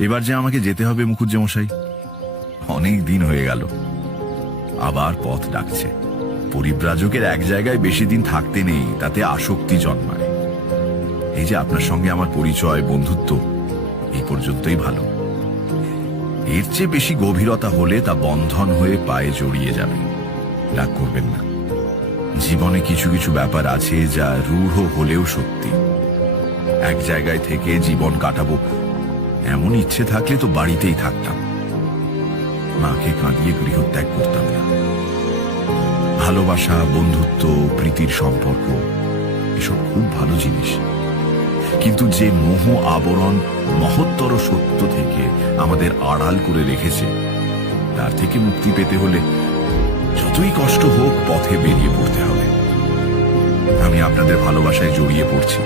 এবার যে আমাকে যেতে হবে মুখুজ্জে মশাই, অনেক দিন হয়ে গেল। আবার পথ ডাকছে। পরিব্রাজকের এক জায়গায় বেশি দিন থাকতে নেই, তাতে আসক্তি জন্মায়। এই যে আপনার সঙ্গে আমার পরিচয়, বন্ধুত্ব, এই পর্যন্তই ভালো। এর চেয়ে বেশি গভীরতা হলে তা বন্ধন হয়ে পায়ে জড়িয়ে যাবে। রাগ করবেন না। জীবনে কিছু কিছু ব্যাপার আছে যা রূঢ় হলেও সত্যি। এক জায়গায় থেকে জীবন কাটাবো এমন ইচ্ছে থাকলে তো বাড়িতেই থাকতাম, মাকে কাঁদিয়ে গৃহত্যাগ করতাম না। ভালোবাসা, বন্ধুত্ব, প্রীতির সম্পর্ক এসব খুব ভালো জিনিস, কিন্তু যে মোহ আবরণ মহত্তর সত্য থেকে আমাদের আড়াল করে রেখেছে, তার থেকে মুক্তি পেতে হলে যতই কষ্ট হোক পথে বেরিয়ে পড়তে হবে। আমি আপনাদের ভালোবাসায় জড়িয়ে পড়ছি।